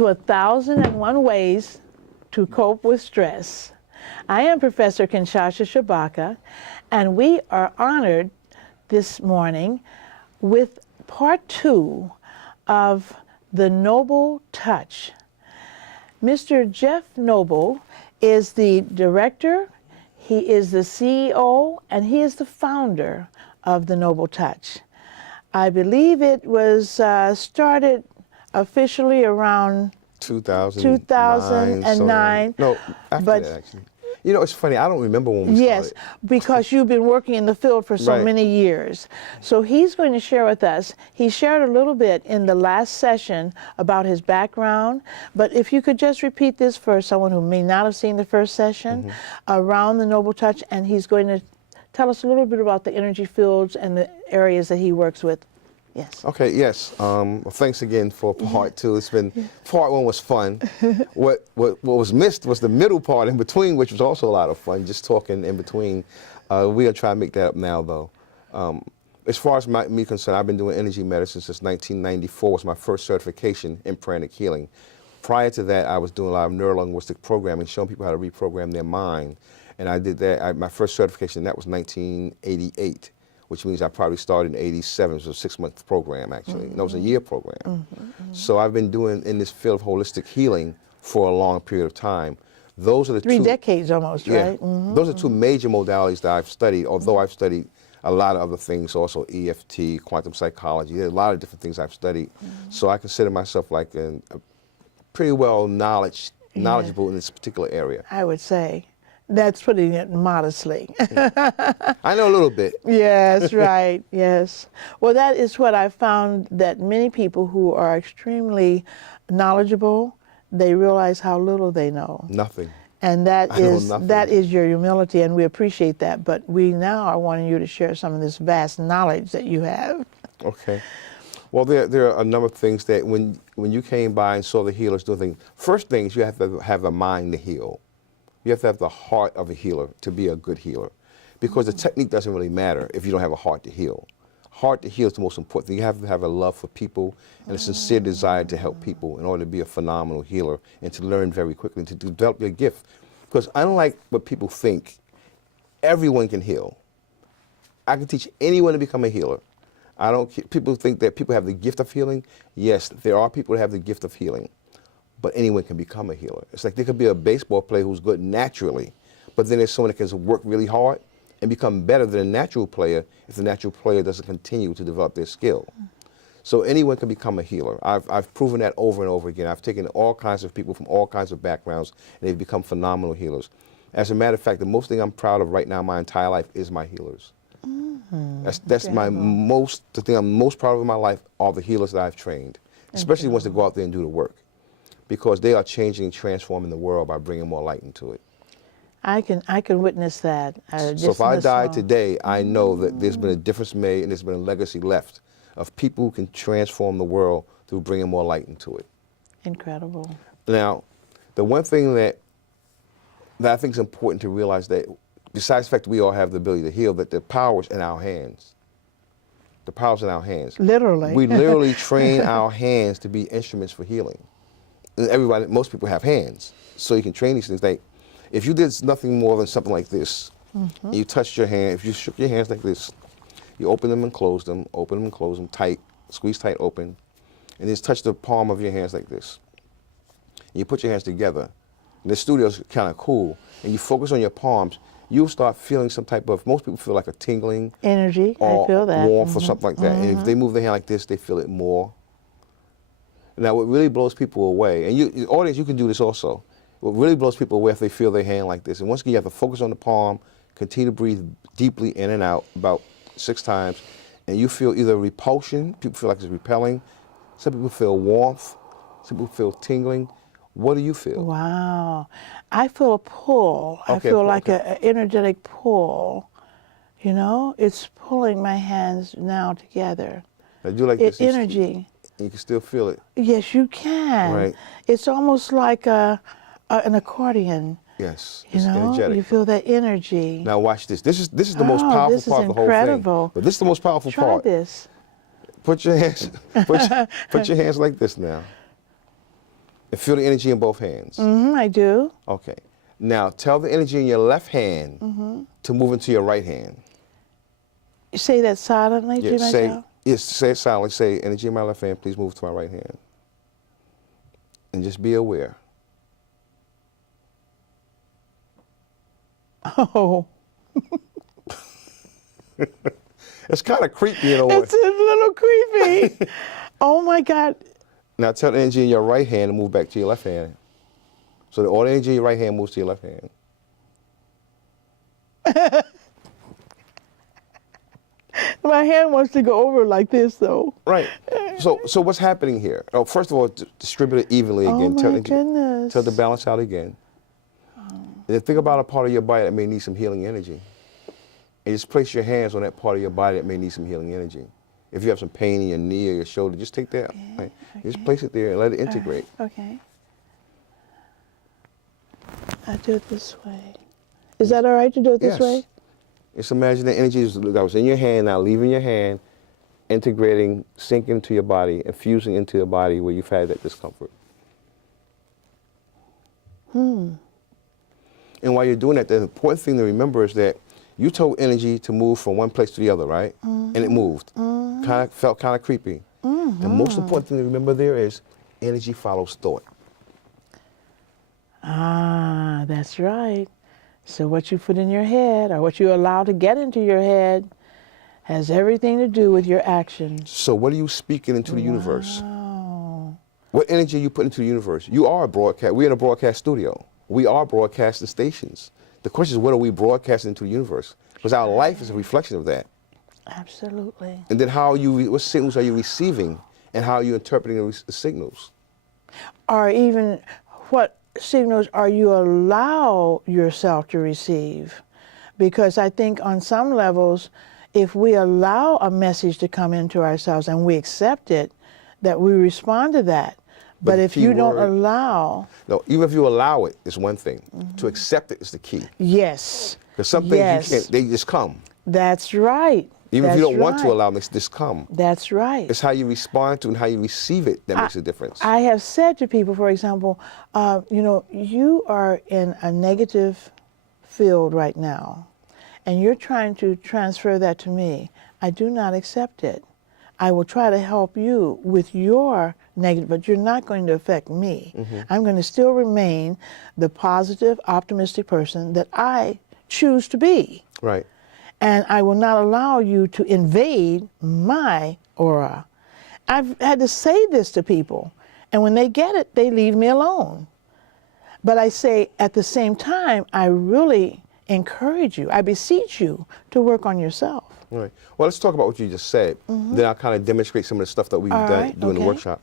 to 1,001 Ways to Cope with Stress. I am Professor Kinshasa Shabaka, and we are honored this morning with part 2 of The Noble Touch. Mr. Jeff Noble is the director, he is the CEO, and he is the founder of The Noble Touch. I believe it was started officially around 2009. No, after that, actually. You know, it's funny, I don't remember when we started. Yes, because you've been working in the field for so many years. So he's going to share with us, he shared a little bit in the last session about his background, but if you could just repeat this for someone who may not have seen the first session around the Noble Touch, and he's going to tell us a little bit about the energy fields and the areas that he works with. Yes. Okay, yes. Well, thanks again for part 2. It's been, part 1 was fun. What was missed was the middle part in between, which was also a lot of fun, just talking in between. We're going to try to make that up now, though. As far as me concerned, I've been doing energy medicine since 1994 was my first certification in pranic healing. Prior to that, I was doing a lot of neuro-linguistic programming, showing people how to reprogram their mind. And I did that, my first certification, that was 1988. Which means I probably started in 87, so a 6-month program actually. And it was a year program. So I've been doing in this field of holistic healing for a long period of time. Those are the 3 decades almost, right? Those are 2 major modalities that I've studied, although I've studied a lot of other things, also EFT, quantum psychology. There are a lot of different things I've studied. So I consider myself like a pretty well knowledgeable in this particular area. I would say. That's putting it modestly. I know a little bit. Yes, right, yes. Well, that is what I found, that many people who are extremely knowledgeable, they realize how little they know. Nothing. And that is your humility, and we appreciate that. But we now are wanting you to share some of this vast knowledge that you have. Okay. Well, there are a number of things that when you came by and saw the healers doing things, first thing is you have to have a mind to heal. You have to have the heart of a healer to be a good healer, because the technique doesn't really matter if you don't have a heart to heal. Heart to heal is the most important thing. You have to have a love for people and a sincere desire to help people in order to be a phenomenal healer and to learn very quickly and to develop your gift. Because unlike what people think, everyone can heal. I can teach anyone to become a healer. People think that people have the gift of healing. Yes, there are people that have the gift of healing. But anyone can become a healer. It's like there could be a baseball player who's good naturally, but then there's someone that can work really hard and become better than a natural player if the natural player doesn't continue to develop their skill. So anyone can become a healer. I've proven that over and over again. I've taken all kinds of people from all kinds of backgrounds, and they've become phenomenal healers. As a matter of fact, the most thing I'm proud of right now my entire life is my healers. That's the thing I'm most proud of in my life are the healers that I've trained, especially the ones that go out there and do the work, because they are changing and transforming the world by bringing more light into it. I can witness that. So if I die today, I know that there's been a difference made and there's been a legacy left of people who can transform the world through bringing more light into it. Incredible. Now, the one thing that I think is important to realize, that besides the fact that we all have the ability to heal, that the power is in our hands. The power's in our hands. Literally. We literally train our hands to be instruments for healing. Most people have hands, so you can train these things. Like, if you did nothing more than something like this, you touched your hand, if you shook your hands like this, you open them and close them, tight, squeeze tight, open, and just touch the palm of your hands like this. And you put your hands together. And the studio's kind of cool, and you focus on your palms, you'll start feeling some type of, most people feel like a tingling. Energy, or I feel that. Warmth or something like that. And if they move their hand like this, they feel it more. Now, what really blows people away, and you, the audience, you can do this also. What really blows people away if they feel their hand like this. And once again, you have to focus on the palm, continue to breathe deeply in and out about 6 times, and you feel either repulsion, people feel like it's repelling, some people feel warmth, some people feel tingling. What do you feel? Wow. I feel a pull. I feel like an energetic pull. You know, it's pulling my hands now together. Now do like this. Energy. You can still feel it. Yes, you can. Right. It's almost like an accordion. Yes, it's energetic. You feel that energy. Now watch this. This is the most powerful part of the whole thing. But this is the most powerful part. Try this. Put your hands, put your hands like this now. And feel the energy in both hands. I do. Okay. Now tell the energy in your left hand to move into your right hand. You say that silently to myself? Say it silently. Say, energy in my left hand, please move to my right hand. And just be aware. Oh. It's kind of creepy in a way. It's a little creepy. Oh my God. Now tell the energy in your right hand to move back to your left hand. So that all the energy in your right hand moves to your left hand. My hand wants to go over like this, though. Right. So what's happening here? Oh, first of all, distribute it evenly again. Oh my goodness. Tell the balance out again. And then think about a part of your body that may need some healing energy. And just place your hands on that part of your body that may need some healing energy. If you have some pain in your knee or your shoulder, just take that. Okay, Right? okay. Just place it there and let it integrate. Okay. I do it this way. Is that all right to do it this Yes. way? Just imagine the energy that was in your hand now leaving your hand, integrating, sinking into your body, infusing into your body where you've had that discomfort. And while you're doing that, the important thing to remember is that you told energy to move from one place to the other, right? And it moved. Felt kind of creepy. The most important thing to remember there is energy follows thought. Ah, that's right. So what you put in your head or what you allow to get into your head has everything to do with your actions. So what are you speaking into the universe? Oh. What energy are you putting into the universe? You are a broadcast. We're in a broadcast studio. We are broadcasting stations. The question is, what are we broadcasting into the universe? Because our life is a reflection of that. Absolutely. And then what signals are you receiving and how are you interpreting the signals? Or even what signals are you allow yourself to receive? Because I think on some levels, if we allow a message to come into ourselves and we accept it, that we respond to that. But if you don't allow... No, even if you allow it, it's one thing. To accept it is the key. Yes. Because some things you can't, they just come. That's right. Even if you don't want to allow them, they just come. That's right. It's how you respond to and how you receive it that makes a difference. I have said to people, for example, you are in a negative field right now, and you're trying to transfer that to me. I do not accept it. I will try to help you with your negative, but you're not going to affect me. I'm going to still remain the positive, optimistic person that I choose to be. Right. And I will not allow you to invade my aura. I've had to say this to people, and when they get it, they leave me alone. But I say, at the same time, I really encourage you, I beseech you to work on yourself. Right. Well, let's talk about what you just said. Then I'll kind of demonstrate some of the stuff that we've done during the workshop.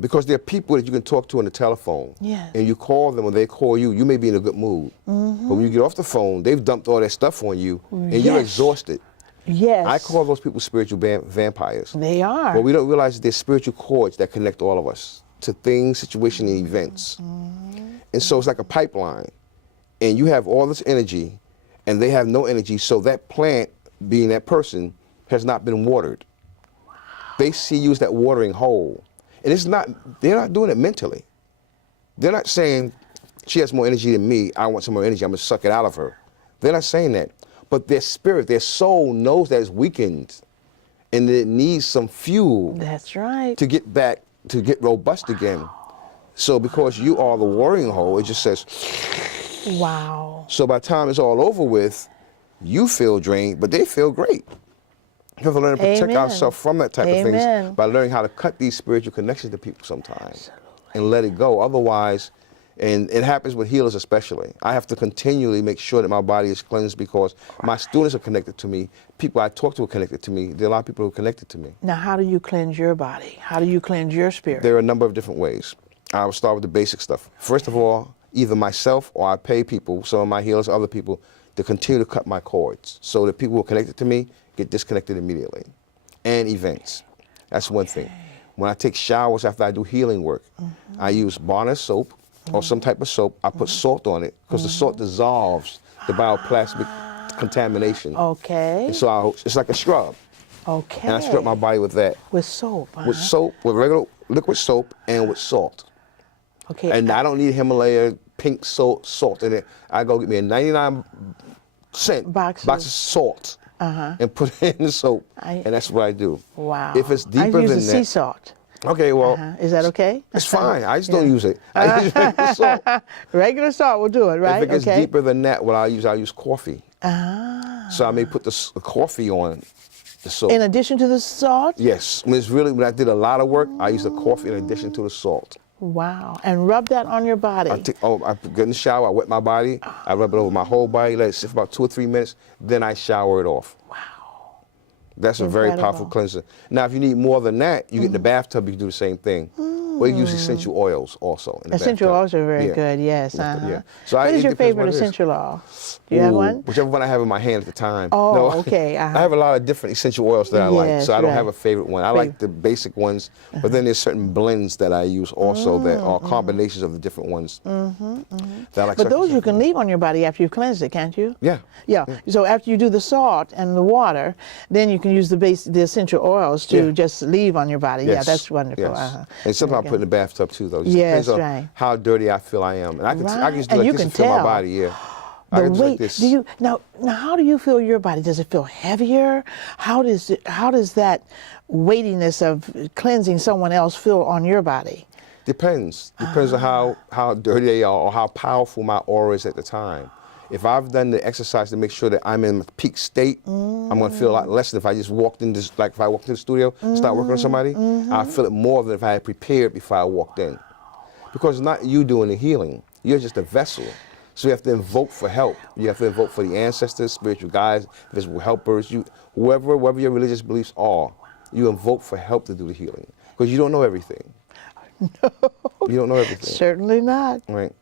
Because there are people that you can talk to on the telephone. Yes. And you call them or they call you, you may be in a good mood. But when you get off the phone, they've dumped all that stuff on you, and you're exhausted. Yes. I call those people spiritual vampires. They are. But we don't realize that there's spiritual cords that connect all of us to things, situations, and events. And so it's like a pipeline. And you have all this energy, and they have no energy, so that plant, being that person, has not been watered. Wow. They see you as that watering hole. And they're not doing it mentally. They're not saying, she has more energy than me, I want some more energy, I'm gonna suck it out of her. They're not saying that. But their spirit, their soul knows that it's weakened and that it needs some fuel. That's right. To get back, to get robust again. So because you are the watering hole, it just says, wow. So by the time it's all over with, you feel drained, but they feel great. We have to learn to protect ourselves from that type of things by learning how to cut these spiritual connections to people sometimes. And let it go. Otherwise, and it happens with healers especially, I have to continually make sure that my body is cleansed because my students are connected to me. People I talk to are connected to me. There are a lot of people who are connected to me. Now, how do you cleanse your body? How do you cleanse your spirit? There are a number of different ways. I will start with the basic stuff. First of all, either myself or I pay people, some of my healers, other people, to continue to cut my cords so that people who are connected to me get disconnected immediately. And events. That's one thing. When I take showers after I do healing work, I use Barnes soap or some type of soap. I put salt on it because the salt dissolves the bioplastic contamination. Okay. And so it's like a scrub. Okay. And I scrub my body with that. With soap, huh? With soap, with regular liquid soap and with salt. Okay. And I don't need Himalaya pink salt in it. I go get me a 99-cent Box box of- of salt and put it in the soap, and that's what I do. Wow. If it's deeper I use than the that, sea salt. okay, well, Is that okay? it's fine. I just don't use it. I use regular salt. Regular salt will do it, right? If it gets okay. deeper than that, what I'll use coffee. So I may put the coffee on the soap. In addition to the salt? Yes. When I did a lot of work, I use the coffee in addition to the salt. Wow. And rub that on your body. I get in the shower, I wet my body, I rub it over my whole body, let it sit for about 2 or 3 minutes, then I shower it off. Wow. That's a very powerful cleanser. Now, if you need more than that, you get in the bathtub, you can do the same thing. Or you use essential oils also in the Essential bathtub. oils are very good, yes. Yeah. So what is your it depends favorite what it is. essential oil? Do you have one? Whichever one I have in my hand at the time. Oh, No, okay. I have a lot of different essential oils that I like, Yes, so I don't right. have a favorite one. I like the basic ones, but then there's certain blends that I use also that are combinations of the different ones. That I like. But those you can leave on your body after you've cleansed it, can't you? Yeah. Yeah. So after you do the salt and the water, then you can use the essential oils to just leave on your body. Yeah, Yes. that's wonderful. Yes. And sometimes I put in the bathtub too, though. It just Yes, depends on right. how dirty I feel I am, and I can just do And like you this can and feel my tell. body. Yeah. I The can do weight. like this. Do you now? How do you feel your body? Does it feel heavier? How does that weightiness of cleansing someone else feel on your body? Depends. Depends on how dirty they are or how powerful my aura is at the time. If I've done the exercise to make sure that I'm in peak state, I'm going to feel a lot less than if I just walked in this, like if I walked into the studio, start working on somebody, I feel it more than if I had prepared before I walked in. Because it's not you doing the healing. You're just a vessel. So you have to invoke for help. You have to invoke for the ancestors, spiritual guides, visible helpers, whoever your religious beliefs are, you invoke for help to do the healing. Because you don't know everything. No. You don't know everything. Certainly not. Right.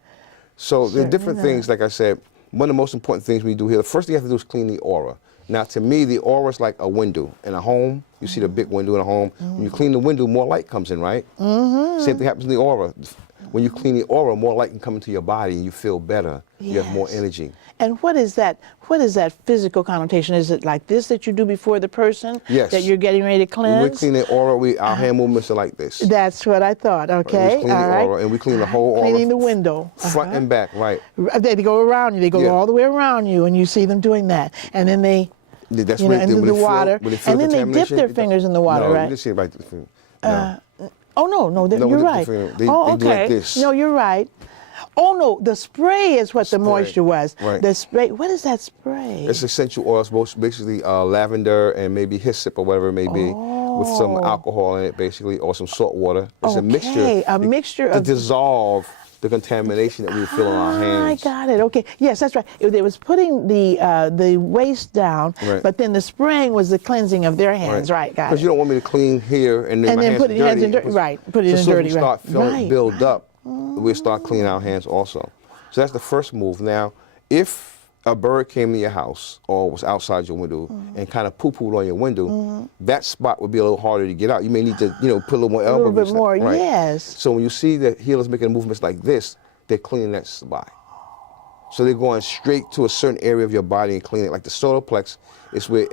So there are different things, like I said. One of the most important things we do here, the first thing you have to do is clean the aura. Now, to me, the aura is like a window in a home. You see the big window in a home. When you clean the window, more light comes in, right? Same thing happens in the aura. When you clean the aura, more light can come into your body and you feel better. You have more energy. And what is that? What is that physical connotation? Is it like this that you do before the person? Yes. That you're getting ready to cleanse? When we clean the aura, our hand movements are like this. That's what I thought. Okay. We clean the aura, and we clean the whole aura. Cleaning the window. Front and back, right. They go around you. They go all the way around you, and you see them doing that. And then they, That's into the water. And then they dip their fingers in the water, no, right? you didn't see it right. No. Oh, no, you're right. They oh, do okay. like this. No, you're right. Oh, no, the spray is what the moisture was. Right. The spray, what is that spray? It's essential oils, basically lavender and maybe hyssop or whatever it may be, with some alcohol in it, basically, or some salt water. It's a mixture to dissolve the contamination that we feel on our hands. I got it. Okay. Yes, that's right. It was putting the waste down, but then the spraying was the cleansing of their hands. Right. Got it. Because you don't want me to clean here and then my hands put are your hands in dirty. dirty. Right. Put it in So dirty. we start feeling it build up, Mm. we'll start cleaning our hands also. So that's the first move. Now, if a bird came to your house or was outside your window and kind of poo-pooed on your window, that spot would be a little harder to get out. You may need to, put a little more elbow. A little bit more, right. yes. So when you see the healers making movements like this, they're cleaning that spot. So they're going straight to a certain area of your body and cleaning it. Like the solar plex is where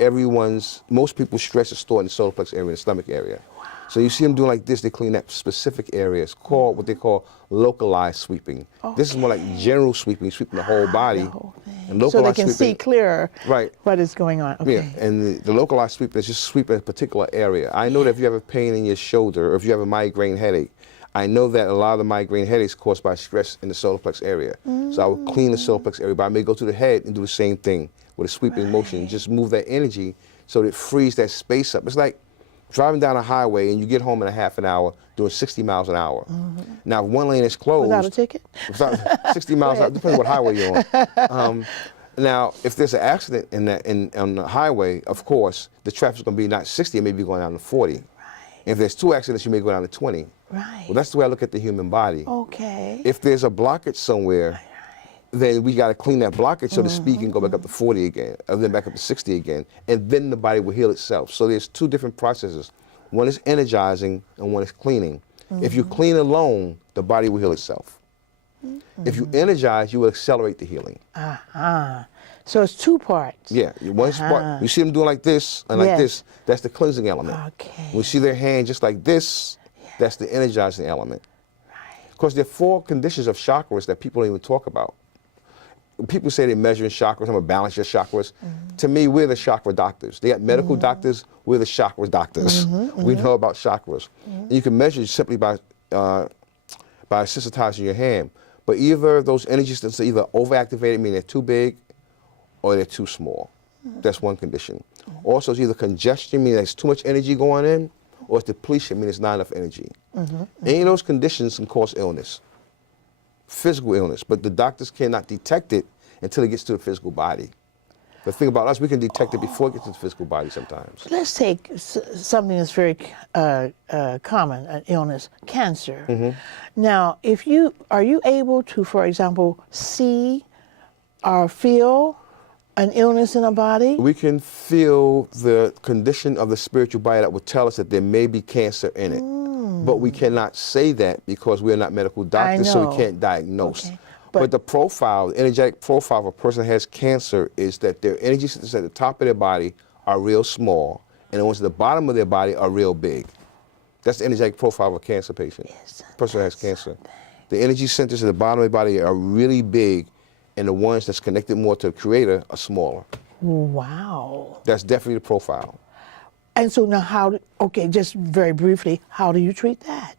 most people's stress is stored in the solar plex area, the stomach area. So you see them doing like this, they clean that specific area. It's called what they call localized sweeping. This is more like general sweeping, sweeping the whole body. The whole thing. And localized so they can sweeping, see clearer right. what is going on. Okay. Yeah, and the localized sweeping is just sweeping a particular area. I know that if you have a pain in your shoulder or if you have a migraine headache, I know that a lot of the migraine headaches caused by stress in the solar plex area. So I would clean the solar plex area, but I may go to the head and do the same thing with a sweeping motion. Just move that energy so that it frees that space up. It's like driving down a highway and you get home in a half an hour doing 60 miles an hour. Now, if one lane is closed. Without a ticket? Without 60 miles, depends on what highway you're on. Now, if there's an accident on the highway, of course, the traffic's going to be not 60, it may be going down to 40. Right. If there's 2 accidents, you may go down to 20. Right. Well, that's the way I look at the human body. Okay. If there's a blockage somewhere, then we got to clean that blockage so the speed can go back up to 40 again, and then back up to 60 again, and then the body will heal itself. So there's 2 different processes. One is energizing and one is cleaning. If you clean alone, the body will heal itself. If you energize, you will accelerate the healing. So it's 2 parts. Yeah, one part. You see them doing like this and like this, that's the cleansing element. Okay. When you see their hand just like this, that's the energizing element. Because there are 4 conditions of chakras that people don't even talk about. People say they're measuring chakras, I'm going to balance your chakras. To me, we're the chakra doctors. They got medical doctors, we're the chakra doctors. We know about chakras. And you can measure it simply by sensitizing your hand. But either those energy centers are either overactivated, meaning they're too big, or they're too small. That's one condition. Also, it's either congestion, meaning there's too much energy going in, or it's depletion, meaning there's not enough energy. Any of those conditions can cause illness, physical illness, but the doctors cannot detect it until it gets to the physical body. The thing about us, we can detect it before it gets to the physical body sometimes. Let's take something that's very common, an illness, cancer. Now, are you able to, for example, see or feel an illness in a body? We can feel the condition of the spiritual body that would tell us that there may be cancer in it. But we cannot say that because we're not medical doctors, so we can't diagnose. Okay. But the profile, the energetic profile of a person that has cancer is that their energy centers at the top of their body are real small, and the ones at the bottom of their body are real big. That's the energetic profile of a cancer patient. Person that has cancer. The energy centers at the bottom of the body are really big, and the ones that's connected more to the creator are smaller. Wow. That's definitely the profile. And so now okay, just very briefly, how do you treat that?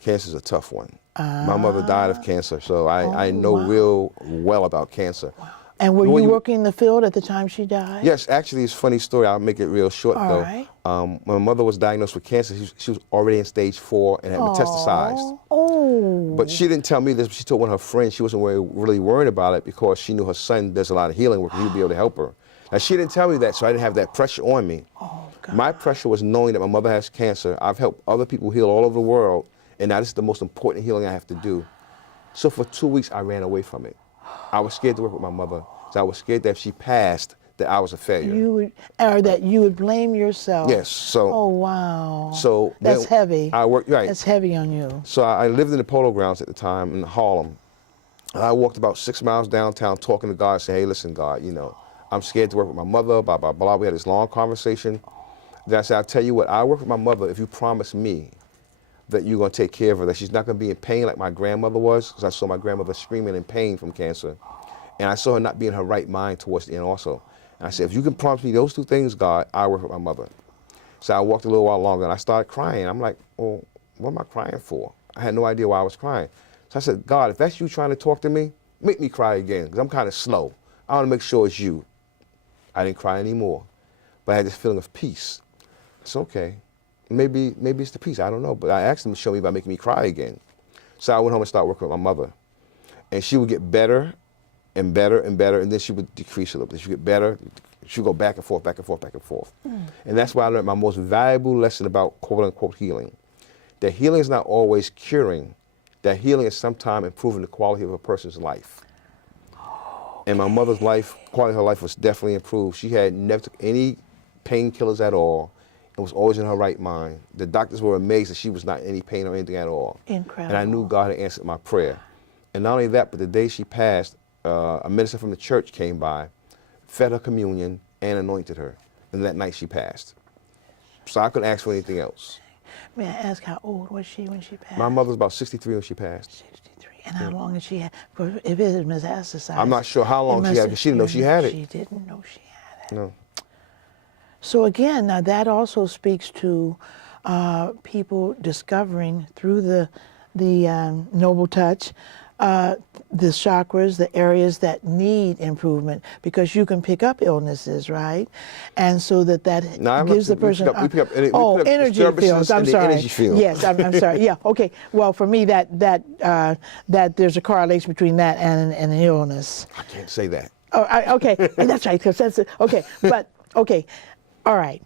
Cancer's a tough one. My mother died of cancer, so I know real well about cancer. Wow. And were you working in the field at the time she died? Yes, actually, it's a funny story. I'll make it real short, though. Right. When my mother was diagnosed with cancer, she was already in stage 4 and had metastasized. Oh. But she didn't tell me this, but she told one of her friends she wasn't really worried about it because she knew her son does a lot of healing work and he'd be able to help her. Now, she didn't tell me that, so I didn't have that pressure on me. Oh, God. My pressure was knowing that my mother has cancer. I've helped other people heal all over the world, and now this is the most important healing I have to do. So for 2 weeks, I ran away from it. I was scared to work with my mother, so I was scared that if she passed, that I was a failure. Or that you would blame yourself. Yes. So. Oh, wow. So that's heavy. I worked right. That's heavy on you. So I lived in the Polo Grounds at the time in Harlem. I walked about 6 miles downtown, talking to God, saying, "Hey, listen, God, I'm scared to work with my mother, blah, blah, blah." We had this long conversation. Then I said, "I'll tell you what, I'll work with my mother if you promise me that you're going to take care of her, that she's not going to be in pain like my grandmother was," because I saw my grandmother screaming in pain from cancer. And I saw her not be in her right mind towards the end also. And I said, "If you can promise me those 2 things, God, I'll work with my mother." So I walked a little while longer, and I started crying. I'm like, "Well, what am I crying for?" I had no idea why I was crying. So I said, "God, if that's you trying to talk to me, make me cry again, because I'm kind of slow. I want to make sure it's you." I didn't cry anymore, but I had this feeling of peace. It's okay. Maybe it's the peace, I don't know. But I asked him to show me by making me cry again. So I went home and started working with my mother. And she would get better and better and better, and then she would decrease a little bit. She would get better, she would go back and forth, back and forth, back and forth. And that's why I learned my most valuable lesson about quote-unquote healing. That healing is not always curing. That healing is sometimes improving the quality of a person's life. And my mother's life, quality of her life was definitely improved. She had never took any painkillers at all and was always in her right mind. The doctors were amazed that she was not in any pain or anything at all. Incredible. And I knew God had answered my prayer. And not only that, but the day she passed, a minister from the church came by, fed her communion, and anointed her. And that night she passed. So I couldn't ask for anything else. May I ask how old was she when she passed? My mother was about 63 when she passed. 63. And how long did she have? If it was metastasized. I'm not sure how long she had, because she didn't know she had it. She didn't know she had it. No. So again, now that also speaks to people discovering through the noble touch the chakras, the areas that need improvement, because you can pick up illnesses, right? And so that gives the person energy fields. I'm sorry. Energy field. Yes, I'm sorry. Yeah. Okay. Well, for me, that there's a correlation between that and an illness. I can't say that. Oh, okay. That's right. Because that's it. Okay. But okay. All right.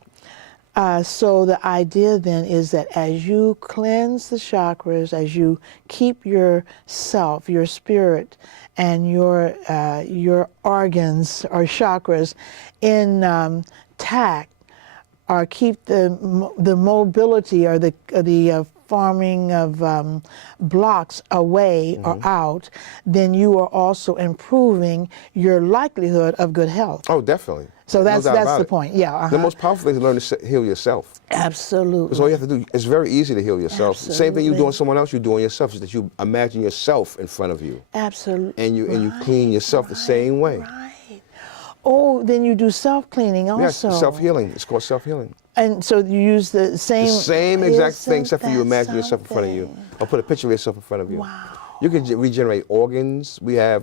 So the idea then is that as you cleanse the chakras, as you keep yourself, your spirit, and your organs or chakras intact, or keep the mobility or the farming of blocks away or out, then you are also improving your likelihood of good health. Oh, definitely. So No that's doubt about the it. point. Yeah. The most powerful thing is to learn to heal yourself. Absolutely. Because all you have to do, it's very easy to heal yourself. Same thing you're Absolutely. doing someone else, you're doing yourself, is that you imagine yourself in front of you. Absolutely. And you clean yourself the same way. Right. Oh, then you do self-cleaning also. Yes, self-healing. It's called self-healing. And so you use the same... The same exact thing, Isn't except for you that imagine yourself in front of you. something? Or put a picture of yourself in front of you. Wow. You can regenerate organs. We have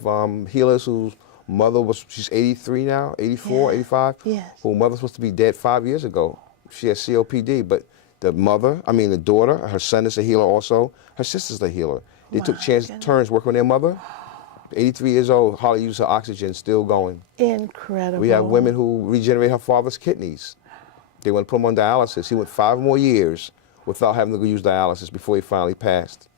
healers whose mother she's 83 now, 84, 85. Yes. Whose mother was supposed to be dead 5 years ago. She has COPD, but the daughter, her son is a healer also. Her sister's a healer. They took turns working on their mother. 83 years old, hardly uses her oxygen, still going. Incredible. We have women who regenerate her father's kidneys. They want to put him on dialysis. He went 5 more years without having to go use dialysis before he finally passed.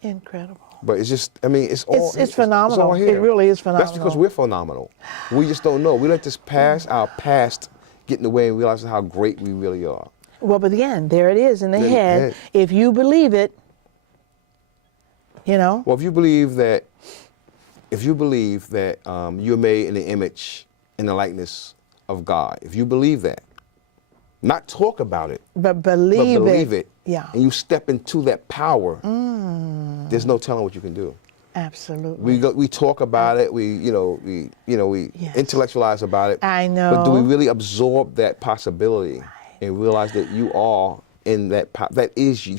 Incredible. But it's just, I mean, it's all It's phenomenal. all here. It really is phenomenal. That's because we're phenomenal. We just don't know. We let this our past get in the way and realize how great we really are. Well, but again, there it is in the Yeah, head. yeah. If you believe it, you know. Well, if you believe that you're made in the image and the likeness of God, if you believe that, not talk about it, But believe it, Yeah. and you step into that power, there's no telling what you can do. Absolutely. We talk about it, we Yes. intellectualize about it. I know. But do we really absorb that possibility and realize that you are in that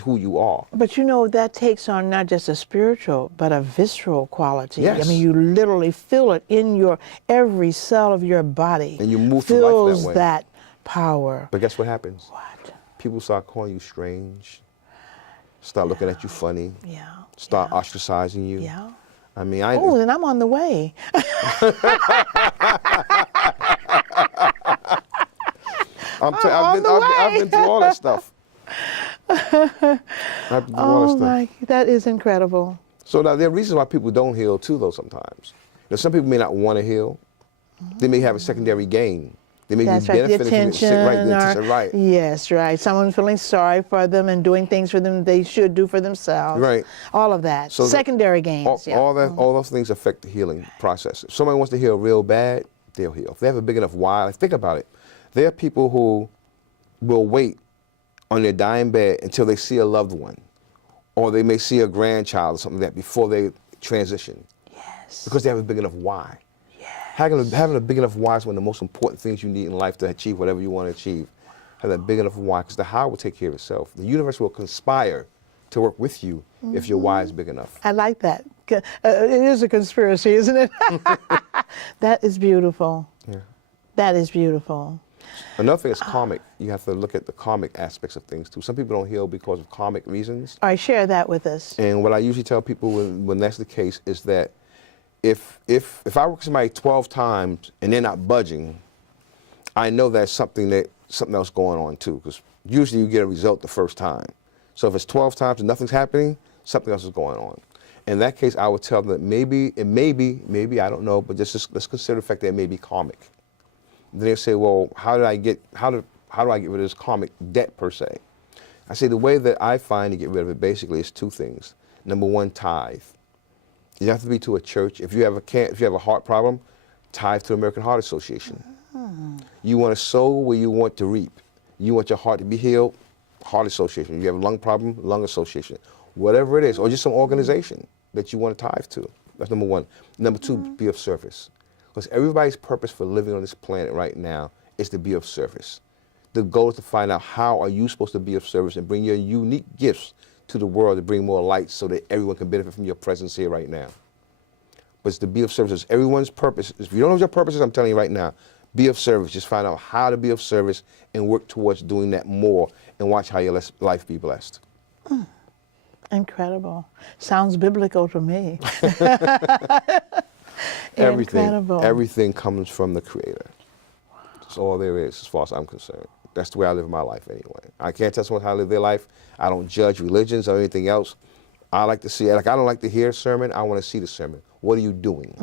who you are? But you know, that takes on not just a spiritual, but a visceral quality. Yes. I mean, you literally feel it in your every cell of your body. And you move through life that feels way. that power. But guess what happens? What? People start calling you strange, start looking at you funny, Yeah. start ostracizing you. Yeah. I mean, Oh, then I'm on the way. I've been through all that stuff. I've been through all that Oh stuff. my, that is incredible. So now there are reasons why people don't heal too, though. Sometimes, now some people may not want to heal. They may have a secondary gain. They may That's be right, the benefiting from attention. it. Right, the attention, right. Yes, right. Someone feeling sorry for them and doing things for them they should do for themselves. Right. All of that. So secondary gains. All those things affect the healing process. If somebody wants to heal real bad, they'll heal. If they have a big enough why, like, think about it. There are people who will wait on their dying bed until they see a loved one, or they may see a grandchild or something like that before they transition. Yes. Because they have a big enough why. Having a big enough why is one of the most important things you need in life to achieve whatever you want to achieve. Have that big enough why, because the how will take care of itself. The universe will conspire to work with you if your why is big enough. I like that. It is a conspiracy, isn't it? That is beautiful. Yeah. That is beautiful. Another thing is karmic. You have to look at the karmic aspects of things too. Some people don't heal because of karmic reasons. All right, share that with us. And what I usually tell people when that's the case is that if I work with somebody 12 times and they're not budging, I know there's something else going on too, because usually you get a result the first time. So if it's 12 times and nothing's happening, something else is going on. In that case, I would tell them that maybe, I don't know, but let's consider the fact that it may be karmic. Then they say, well, how do I get rid of this karmic debt per se? I say the way that I find to get rid of it basically is 2 things. Number 1, tithe. You have to be to a church. If you have a heart problem, tithe to the American Heart Association. You want to sow where you want to reap. You want your heart to be healed, Heart Association. You have a lung problem, Lung Association. Whatever it is, or just some organization that you want to tithe to. That's number 1. Number 2, be of service. Because everybody's purpose for living on this planet right now is to be of service. The goal is to find out how are you supposed to be of service and bring your unique gifts to the world to bring more light so that everyone can benefit from your presence here right now. But it's to be of service. It's everyone's purpose. If you don't know what your purpose is, I'm telling you right now, be of service. Just find out how to be of service and work towards doing that more and watch how your life be blessed. Incredible. Sounds biblical to me. Everything comes from the Creator. That's all there is as far as I'm concerned. That's the way I live my life anyway. I can't tell someone how to live their life. I don't judge religions or anything else. I like to see it. Like, I don't like to hear a sermon. I want to see the sermon. What are you doing?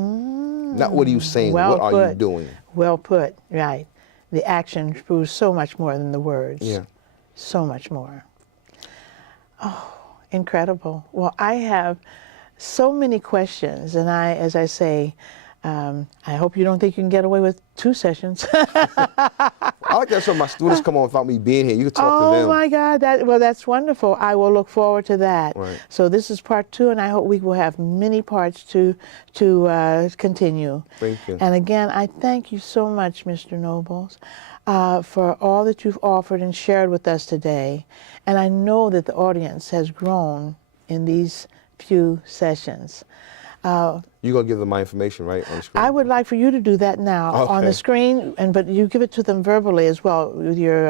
Not what are you saying, what are you doing? Well put, right. The action proves so much more than the words. Yeah. So much more. Oh, Incredible. Well, I have so many questions, and as I say, I hope you don't think you can get away with 2 sessions. I like that some of my students come on without me being here. You can talk to them. Oh my God, that's wonderful. I will look forward to that. Right. So this is part 2, and I hope we will have many parts to continue. Thank you. And again, I thank you so much, Mr. Nobles, for all that you've offered and shared with us today. And I know that the audience has grown in these few sessions. You're going to give them my information, right, on the screen? I would like for you to do that now on the screen, but you give it to them verbally as well with your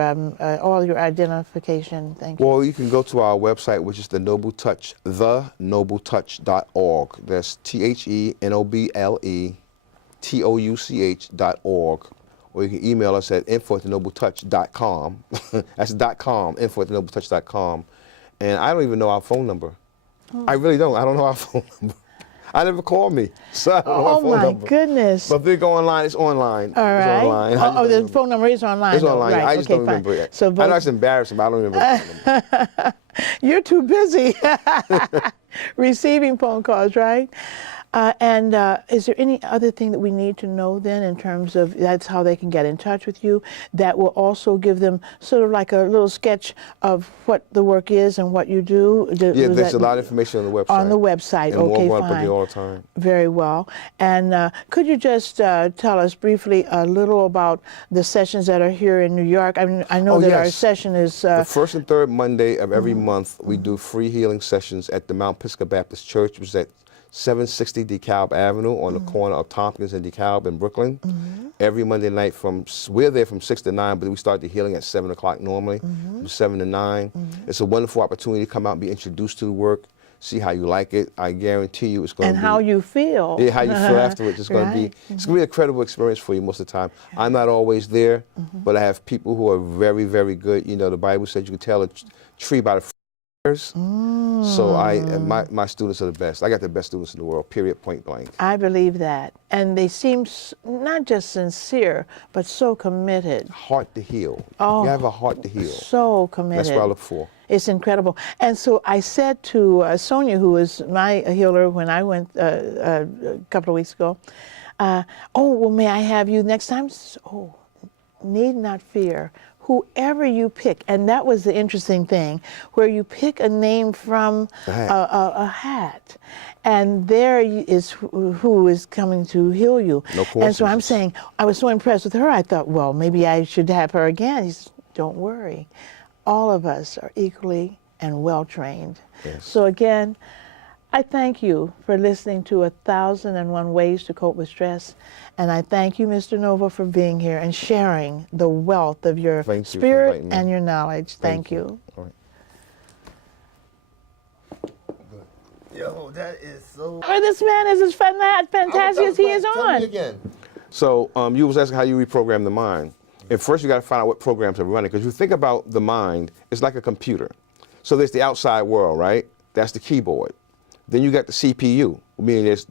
all your identification. Thank you. Well, you can go to our website, which is the Noble Touch, thenobletouch.org. That's THENOBLETOUCH.org. Or you can email us at info@thenobletouch.com. That's .com, info@thenobletouch.com. And I don't even know our phone number. I really don't. I don't know our phone number. I never call me, so I don't know my phone number. Goodness. But if they go online, it's online. All right. It's online. The phone number is online. It's online. Right. I just don't remember it. So I know it's embarrassing, but I don't remember the phone number. You're too busy receiving phone calls, right? And is there any other thing that we need to know then in terms of that's how they can get in touch with you that will also give them sort of like a little sketch of what the work is and what you do? Yeah, there's a lot of information on the website. On the website, and okay, more fine. all the time. Very well. And could you just tell us briefly a little about the sessions that are here in New York? I mean, I know that our session is... the first and third Monday of every month, we do free healing sessions at the Mount Pisgah Baptist Church, which is at 760 DeKalb Avenue on the corner of Tompkins and DeKalb in Brooklyn. Every Monday night we're there from 6 to 9, but we start the healing at 7 o'clock normally, from 7 to 9. It's a wonderful opportunity to come out and be introduced to the work, see how you like it. I guarantee you it's going to be... And how you feel. Yeah, how you feel afterwards. It's going to be it's going to be a credible experience for you most of the time. I'm not always there, but I have people who are very, very good. You know, the Bible says you can tell a tree by the fruit. So my students are the best. I got the best students in the world, period, point blank. I believe that. And they seem not just sincere, but so committed. Heart to heal. Oh, you have a heart to heal. So committed. That's what I look for. It's incredible. And so I said to Sonia, who was my healer when I went a couple of weeks ago, oh, well, may I have you next time? Oh, need not fear. Whoever you pick, and that was the interesting thing, where you pick a name from a hat, and there is who is coming to heal you. No coincidence. And so I'm saying, I was so impressed with her, I thought, well, maybe I should have her again. He says, don't worry. All of us are equally and well trained. Yes. So again, I thank you for listening to 1001 Ways to Cope with Stress. And I thank you, Mr. Nova, for being here and sharing the wealth of your spirit and your knowledge. Thank you. All right. Yo, that is so... Oh, this man is as fantastic as he is Tell me on. again. So you was asking how you reprogram the mind. And first you got to find out what programs are running. Because you think about the mind, it's like a computer. So there's the outside world, right? That's the keyboard. Then you got the CPU, meaning there's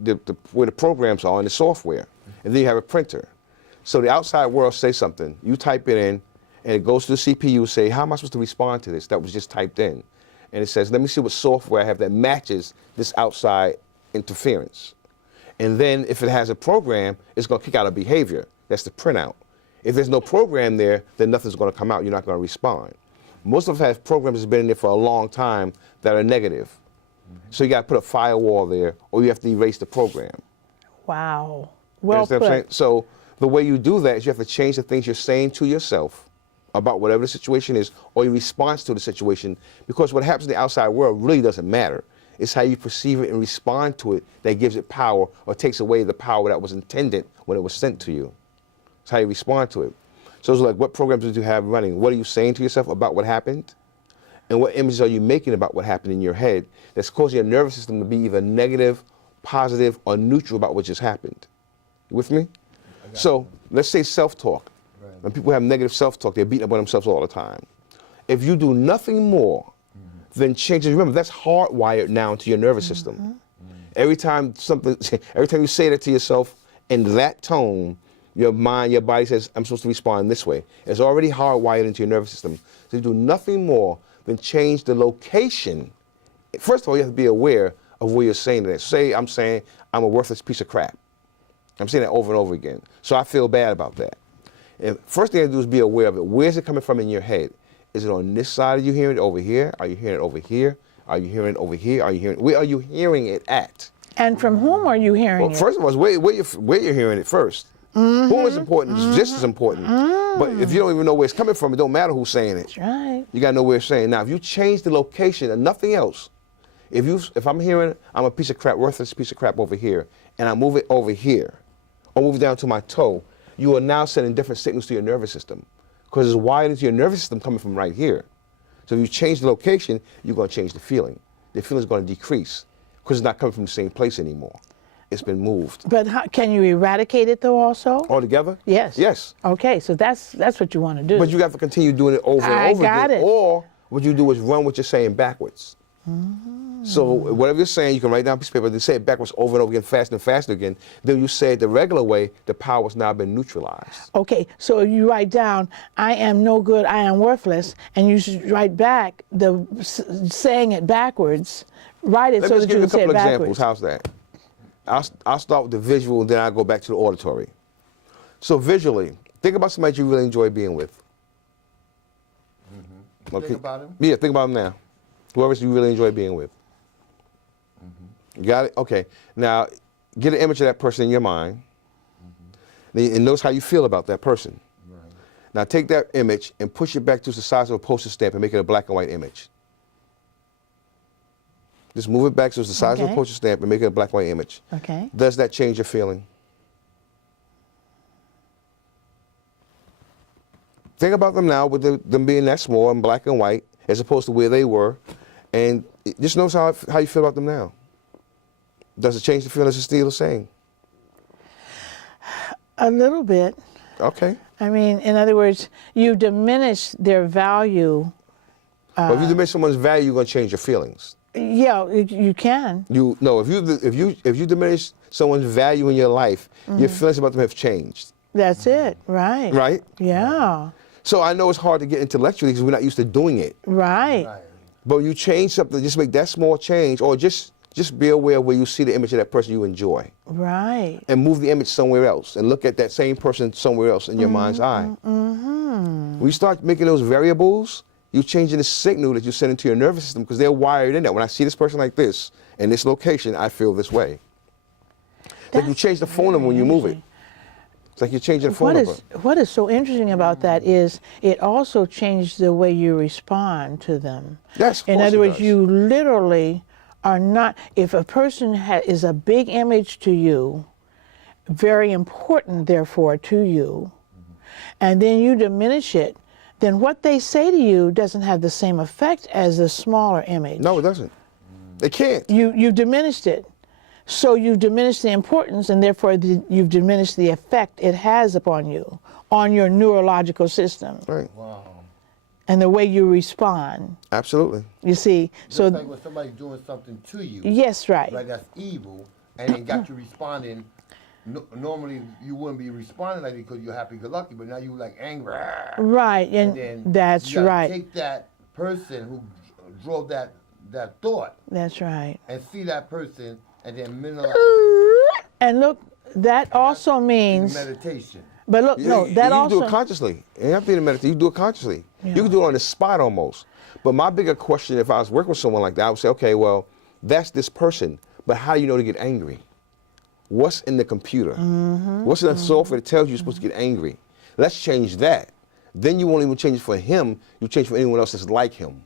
where the programs are and the software. And then you have a printer. So the outside world says something. You type it in, and it goes to the CPU, say, how am I supposed to respond to this? That was just typed in. And it says, let me see what software I have that matches this outside interference. And then if it has a program, it's going to kick out a behavior. That's the printout. If there's no program there, then nothing's going to come out. You're not going to respond. Most of us have programs that's been in there for a long time that are negative. So you got to put a firewall there, or you have to erase the program. Wow. Well You understand what I'm saying? put. So the way you do that is you have to change the things you're saying to yourself about whatever the situation is, or your response to the situation, because what happens in the outside world really doesn't matter. It's how you perceive it and respond to it that gives it power or takes away the power that was intended when it was sent to you. It's how you respond to it. So it's like, what programs did you have running? What are you saying to yourself about what happened? And what images are you making about what happened in your head that's causing your nervous system to be either negative, positive, or neutral about what just happened? You with me? So let's say self-talk. Right. When people have negative self-talk, they're beating up on themselves all the time. If you do nothing more than change, remember, that's hardwired now into your nervous system. Every time you say that to yourself in that tone, your mind, your body says, I'm supposed to respond this way. It's already hardwired into your nervous system. So you do nothing more than change the location first of all, you have to be aware of where you're saying that. Say I'm saying I'm a worthless piece of crap. I'm saying that over and over again. So I feel bad about that. And first thing I do is be aware of it. Where's it coming from in your head? Is it on this side? Are you hearing it over here? Are you hearing it over here? Are you hearing it over here? Are you hearing? Where are you hearing it at? And from whom are you hearing it? First of all, is where you're hearing it first. Who is important is just as important. But if you don't even know where it's coming from, it don't matter who's saying it. That's right. You gotta know where it's saying. Now, if you change the location and nothing else, if I'm hearing I'm a piece of crap, worthless piece of crap over here, and I move it over here, or move it down to my toe, you are now sending different signals to your nervous system, because it's wired into your nervous system coming from right here. So if you change the location, you're gonna change the feeling. The feeling is gonna decrease, because it's not coming from the same place anymore. It's been moved. But can you eradicate it though also? Altogether? Yes. Yes. Okay, so that's what you want to do. But you have to continue doing it over and over got again. it. Or what you do is run what you're saying backwards. So whatever you're saying, you can write down a piece of paper, then say it backwards over and over again, faster and faster again. Then you say it the regular way, the power has now been neutralized. Okay, so you write down, I am no good, I am worthless, and you should write back saying it backwards. Write it Let so me that just give you you a can say couple it examples. backwards. How's that? I'll start with the visual, and then I'll go back to the auditory. So visually, think about somebody you really enjoy being with. Okay. Think about him? Yeah, think about him now. Whoever you really enjoy being with. You got it? Okay. Now, get an image of that person in your mind, and notice how you feel about that person. Right. Now, take that image and push it back to the size of a postage stamp and make it a black and white image. Just move it back so it's the size of a Okay. postage stamp and make it a black and white image. Okay. Does that change your feeling? Think about them now with them being that small and black and white as opposed to where they were, and just notice how you feel about them now. Does it change the feeling? Is it still the same? A little bit. Okay. I mean, in other words, you diminish their value. But if you diminish someone's value, you're going to change your feelings. Yeah, you can. If you diminish someone's value in your life, your feelings about them have changed. That's it. Right. Right? Yeah. So I know it's hard to get intellectually because we're not used to doing it. Right. Right. But you change something, just make that small change, or just be aware where you see the image of that person you enjoy, Right. and move the image somewhere else, and look at that same person somewhere else in your mind's eye. When you start making those variables, you're changing the signal that you send into your nervous system because they're wired in there. When I see this person like this, in this location, I feel this way. Like you change the phone number when you move it. It's like you're changing the phone number. What is so interesting about that is it also changes the way you respond to them. Yes, of In course other it words, does. you literally are not, if a person is a big image to you, very important therefore to you, and then you diminish it, then what they say to you doesn't have the same effect as the smaller image. No, it doesn't. It can't. You've diminished it. So you've diminished the importance, and therefore you've diminished the effect it has upon you, on your neurological system, Right. Wow. and the way you respond. Absolutely. You see, so Just like when somebody's doing something to you, yes, right, like that's evil, and then got you responding. Normally you wouldn't be responding like that because you're happy-go-lucky, but now you like angry. right, and then that's you gotta right, Take that person who drove that thought that's right. and see that person and then minimize And look, that also means, meditation. but look, no, that you also, do it consciously. You have to be in meditation. You do it consciously. Yeah. You can do it on the spot almost. But my bigger question, if I was working with someone like that, I would say, okay, well, that's this person, but how do you know to get angry? What's in the computer? What's in the software that tells you you're supposed to get angry? Let's change that. Then you won't even change it for him. You change for anyone else that's like him.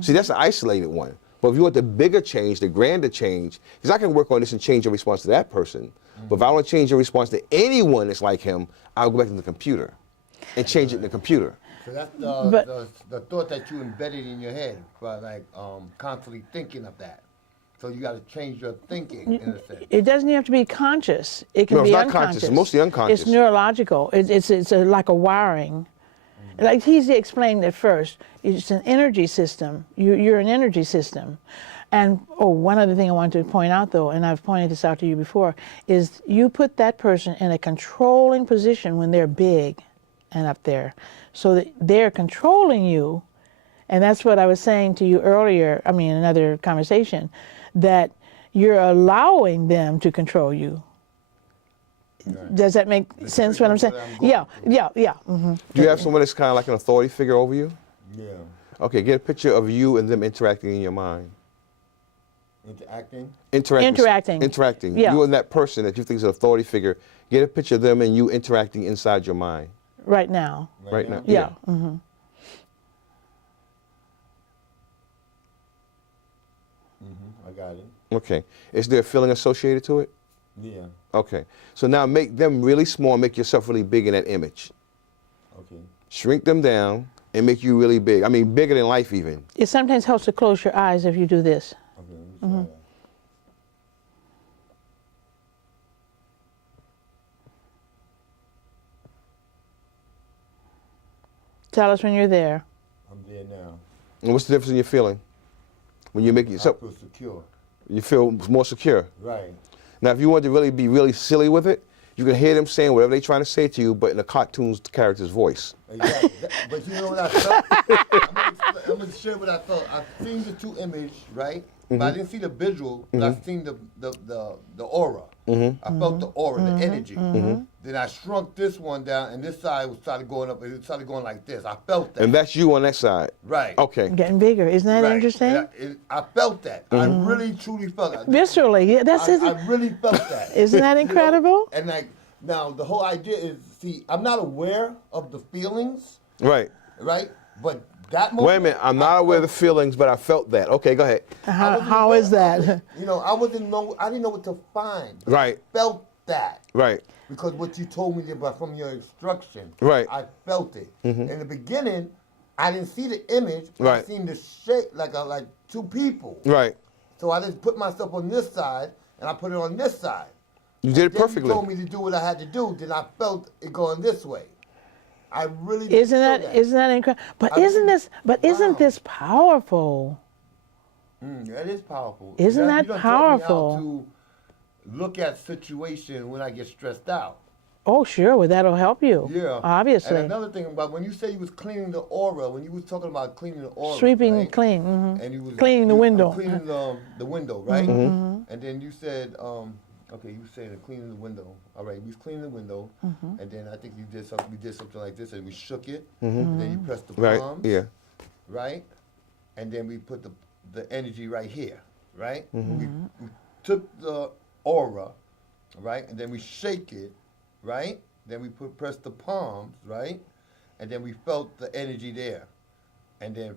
See, that's an isolated one. But if you want the bigger change, the grander change, because I can work on this and change your response to that person. But if I want to change your response to anyone that's like him, I'll go back to the computer and change it in the computer. So that's But- the thought that you embedded in your head, by like constantly thinking of that. So you got to change your thinking in a sense. it doesn't have to be conscious. It can No, it's be not unconscious. conscious. It's mostly unconscious. It's neurological. It's like a wiring. Like he explained at first, it's an energy system. You're an energy system. And one other thing I wanted to point out though, and I've pointed this out to you before, is you put that person in a controlling position when they're big and up there, so that they're controlling you, And that's what I was saying to you earlier, I mean, another conversation, that you're allowing them to control you. Right. Does that make sense what I'm saying? Yeah. Mm-hmm. Do you have someone that's kind of like an authority figure over you? Yeah. Okay, get a picture of you and them interacting in your mind. Interacting? Interacting. Yeah. You and that person that you think is an authority figure, get a picture of them and you interacting inside your mind. Right now. Right now? Yeah. Mm-hmm. I got it. Okay. Is there a feeling associated to it? Yeah. Okay. So now make them really small, make yourself really big in that image. Okay. Shrink them down and make you really big. I mean, bigger than life even. It sometimes helps to close your eyes if you do this. Okay. Let me try that. Tell us when you're there. I'm there now. And what's the difference in your feeling? When you make I yourself, feel secure. you feel more secure. Right. Now, if you want to really be really silly with it, you can hear them saying whatever they're trying to say to you, but in a cartoon's character's voice. Exactly. But you know what I felt? I'm going to share what I felt. I've seen the two images, right? But I didn't see the visual, but I seen the aura. I felt the aura, the energy. Then I shrunk this one down, and this side started going up. It started going like this. I felt that. And that's you on that side. Right. Okay. Getting bigger. Isn't that Right. interesting? And I felt that. I really, truly felt that. Viscerally. Yeah, that's I really felt that. Isn't that incredible? And like, now the whole idea is, see, I'm not aware of the feelings, Right. right? But that moment. Wait a minute. I'm not aware of the feelings, but I felt that. Okay, go ahead. How is that? You know, I didn't know what to find. But Right. I felt that. Right. Because what you told me about from your instruction. Right. I felt it. In the beginning, I didn't see the image, but I Right. seen the shape like two people. Right. So I just put myself on this side and I put it on this side. You did it Then perfectly. you told me to do what I had to do. Then I felt it going this way. I really Isn't feel that incredible? But I isn't really- this? But wow. isn't this powerful? That is powerful. Isn't that you done powerful? taught me how to look at situation when I get stressed out. Oh, sure. Well, that'll help you. Yeah. Obviously. And another thing about when you say you was cleaning the aura, when you was talking about cleaning the aura, Sweeping right? clean. And you was Cleaning the window. Cleaning the window, right? And then you said, okay, you were saying cleaning the window. All right, we was cleaning the window, and then I think you did something. We did something like this, and we shook it, and then you pressed the Right. palms, Yeah. right, and then we put the energy right here, right. We took the aura, right, and then we shake it, right. Then we press the palms, right, and then we felt the energy there, and then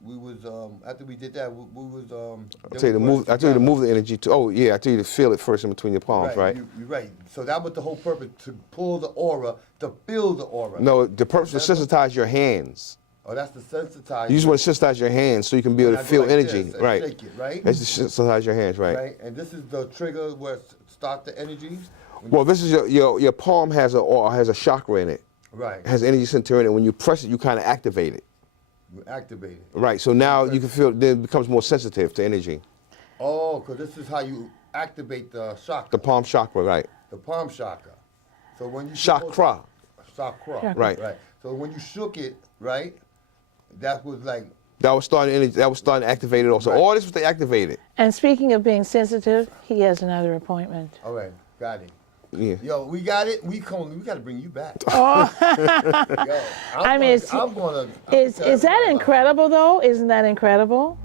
we was after we did that, we was I tell you to move. I tell you to move the energy to. Oh yeah, I tell you to feel it first in between your palms, right? You're right. So that was the whole purpose, to pull the aura, to feel the aura. No, the purpose is to sensitize your hands. Oh, that's the sensitize. You just want to sensitize your hands so you can be able When to I do feel like energy, this and right? shake it, right? That's to sensitize your hands, right? Right. And this is the trigger where it start the energy. Well, this is your palm has a chakra in it. Right. It has energy center in it. When you press it, you kind of activate it. We activate it. Right. So now you can feel. Then it becomes more sensitive to energy. Oh, because this is how you activate the chakra. The palm chakra, right? The palm chakra. So when you Chakra. Chakra. Right. Right. So when you shook it, right, that was like. That was starting energy. That was starting to activate it also. Right. All this was to activate it. And speaking of being sensitive, he has another appointment. All right. Got it. Yeah. Yo, we got it. We got to bring you back. Oh, Yo, I mean, is that incredible though? Isn't that incredible?